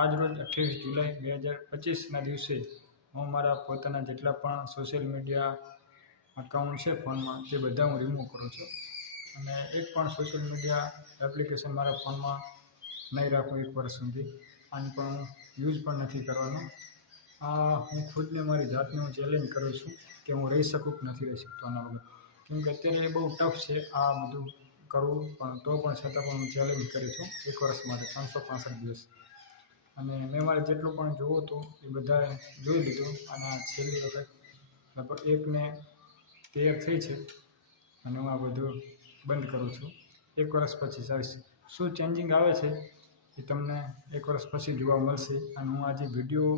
આજ રોજ 28 જુલાઈ 2025ના દિવસે હું મારા પોતાના જેટલા પણ સોશિયલ મીડિયા અકાઉન્ટ છે ફોનમાં તે બધા હું રિમૂવ કરું છું અને એક પણ સોશિયલ મીડિયા એપ્લિકેશન મારા ફોનમાં નહીં રાખું 1 વર્ષ સુધી. આની પણ હું યુઝ પણ નથી કરવાનો. હું ખુદને મારી જાતને હું ચેલેન્જ કરું છું કે હું રહી શકું કે નથી રહી શકતો આના વગર. કેમ કે અત્યારે બહુ ટફ છે આ બધું કરવું, પણ તો પણ છતાં પણ હું ચેલેન્જ કરું છું 1 વર્ષ માટે 365 દિવસ. અને મેં મારે જેટલું પણ જોવું હતું એ બધાએ જોઈ લીધું અને આ છેલ્લી વખત લગભગ 1 ને 13 થઈ છે અને હું આ બધું બંધ કરું છું. 1 વર્ષ પછી શું ચેન્જિંગ આવે છે એ તમને 1 વર્ષ પછી જોવા મળશે. અને હું આ જે વિડીયો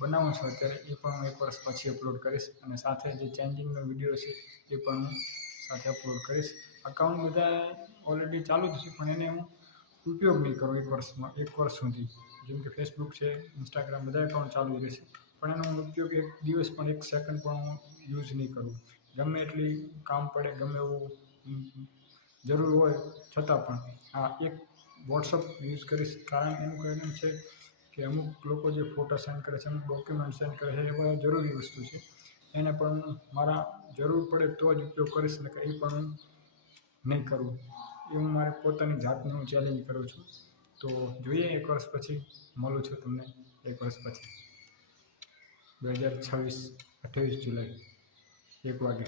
બનાવું છું અત્યારે એ પણ હું 1 વર્ષ પછી અપલોડ કરીશ અને સાથે જે ચેન્જિંગનો વિડીયો છે એ પણ હું સાથે અપલોડ કરીશ. અકાઉન્ટ બધા ઓલરેડી ચાલુ જ છે પણ એને હું ઉપયોગ નહીં કરું 1 વર્ષમાં 1 વર્ષ સુધી. જેમ કે ફેસબુક છે, ઇન્સ્ટાગ્રામ બધા એકાઉન્ટ ચાલુ રહેશે પણ એનો હું ઉપયોગ 1 દિવસ પણ 1 સેકન્ડ પણ હું યુઝ નહીં કરું. ગમે એટલી કામ પડે, ગમે એવું જરૂર હોય છતાં પણ એક વોટ્સઅપ યુઝ કરીશ. કારણ એનું કારણ છે કે અમુક લોકો જે ફોટા સેન્ડ કરે છે, અમુક ડોક્યુમેન્ટ સેન્ડ કરે છે એ બધા જરૂરી વસ્તુ છે. એને પણ મારા જરૂર પડે તો જ ઉપયોગ કરીશ, નહીંતર એ પણ હું નહીં કરું. એ હું મારી પોતાની જાતને હું ચેલેન્જ કરું છું. તો જોઈએ 1 વર્ષ પછી મળું છું તમને 1 વર્ષ પછી 2026 28 જુલાઈ 1 વાગે.